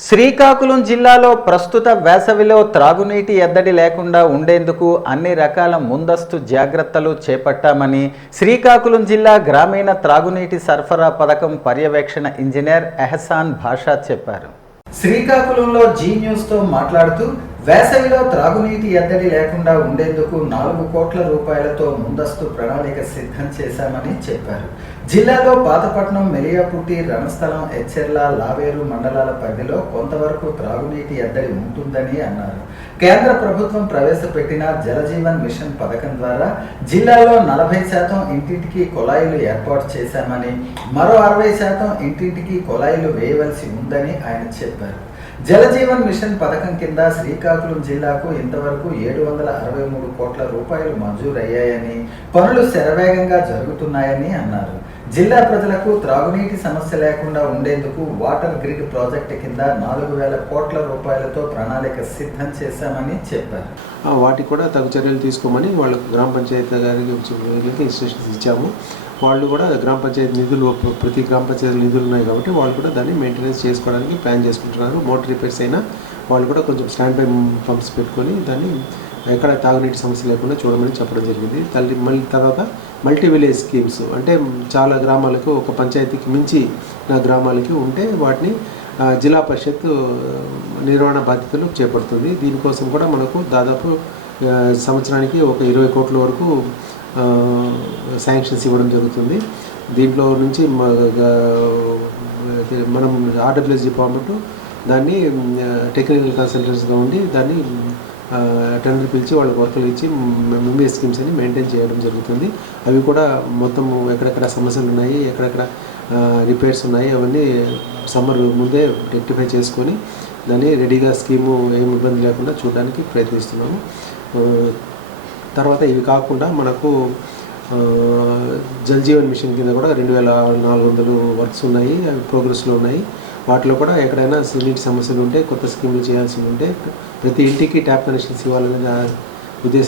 శ్రీకాకుళం జిల్లాలో ప్రస్తుత వేసవిలో త్రాగునీటి ఎద్దడి లేకుండా ఉండేందుకు అన్ని రకాల ముందస్తు జాగ్రత్తలు చేపట్టామని శ్రీకాకుళం జిల్లా గ్రామీణ త్రాగునీటి సరఫరా పథకం పర్యవేక్షణ ఇంజనీర్ ఎహసాన్ భాషా చెప్పారు. శ్రీకాకుళంలో జీ న్యూస్తో మాట్లాడుతూ వేసవిలో త్రాగునీటి ఎద్దడి లేకుండా ఉండేందుకు నాలుగు కోట్ల రూపాయలతో ముందస్తు ప్రణాళిక సిద్ధం చేశామని చెప్పారు. జిల్లాలో పాతపట్నం మెలియాపుట్టి రణస్థలం ఎచ్చెర్ల లావేరు మండలాల పరిధిలో కొంతవరకు త్రాగునీటి ఎద్దడి ఉంటుందని అన్నారు. కేంద్ర ప్రభుత్వం ప్రవేశపెట్టిన జలజీవన్ మిషన్ పథకం ద్వారా జిల్లాలో నలభై శాతం ఇంటింటికి కుళాయిలు ఏర్పాటు చేశామని మరో అరవై శాతం ఇంటింటికి కుళాయిలు వేయవలసి ఉందని ఆయన చెప్పారు. జలజీవన్ మిషన్ పథకం కింద శ్రీకాకుళం జిల్లాకు ఇంతవరకు ఏడు వందల అరవై మూడు కోట్ల రూపాయలు మంజూరయ్యాయని పనులు శరవేగంగా జరుగుతున్నాయని అన్నారు. జిల్లా ప్రజలకు త్రాగునీటి సమస్య లేకుండా ఉండేందుకు వాటర్ గ్రిడ్ ప్రాజెక్టు కింద నాలుగు వేల కోట్ల రూపాయలతో ప్రణాళిక సిద్ధం చేశామని చెప్పారు. వాటికి కూడా తగు చర్యలు తీసుకోమని వాళ్ళకు గ్రామ పంచాయతీ గారికి ఇన్స్ట్రక్షన్స్ ఇచ్చాము. వాళ్ళు కూడా గ్రామ పంచాయతీ నిధులు ప్రతి గ్రామ పంచాయతీ నిధులు ఉన్నాయి కాబట్టి వాళ్ళు కూడా దాన్ని మెయింటెనెన్స్ చేసుకోవడానికి ప్లాన్ చేసుకుంటున్నారు. మోటార్ రిపేర్స్ అయినా వాళ్ళు కూడా కొంచెం స్టాండ్ బై పంప్స్ పెట్టుకొని దాన్ని ఎక్కడ తాగునీటి సమస్య లేకుండా చూడమని చెప్పడం జరిగింది. తల్లి మళ్ళీ తర్వాత మల్టీ విలేజ్ స్కీమ్స్ అంటే చాలా గ్రామాలకు ఒక పంచాయతీకి మించి నా గ్రామాలకి ఉంటే వాటిని జిల్లా పరిషత్ నిర్వహణ బాధ్యతలు చేపడుతుంది. దీనికోసం కూడా మనకు దాదాపు సంవత్సరానికి ఒక ఇరవై కోట్ల వరకు శాంక్షన్స్ ఇవ్వడం జరుగుతుంది. దీంట్లో నుంచి మనం ఆర్డబ్ల్యూఎస్ డిపార్ట్మెంట్ దాన్ని టెక్నికల్ కన్సల్టెంట్స్గా ఉండి దాన్ని టెండర్ పిలిచి వాళ్ళకి వర్కులు ఇచ్చి ఎంబీఏ స్కీమ్స్ అని మెయింటైన్ చేయడం జరుగుతుంది. అవి కూడా మొత్తం ఎక్కడెక్కడ సమస్యలు ఉన్నాయి ఎక్కడెక్కడ రిపేర్స్ ఉన్నాయి అవన్నీ సమ్మర్ ముందే రెక్టిఫై చేసుకొని దాన్ని రెడీగా స్కీము ఏం ఇబ్బంది లేకుండా చూడడానికి ప్రయత్నిస్తున్నాము. తర్వాత ఇవి కాకుండా మనకు ఆ, జీవన్ మిషన్ కింద కూడా రెండు వేల నాలుగు వందలు వర్క్స్ ఉన్నాయి అవి ప్రోగ్రెస్లో ఉన్నాయి. వాటిలో కూడా ఎక్కడైనా నీటి సమస్యలు ఉంటే కొత్త స్కీములు చేయాల్సి ఉంటే ప్రతి ఇంటికి ట్యాప్ కనెక్షన్స్ ఇవ్వాలనే ఉద్దేశం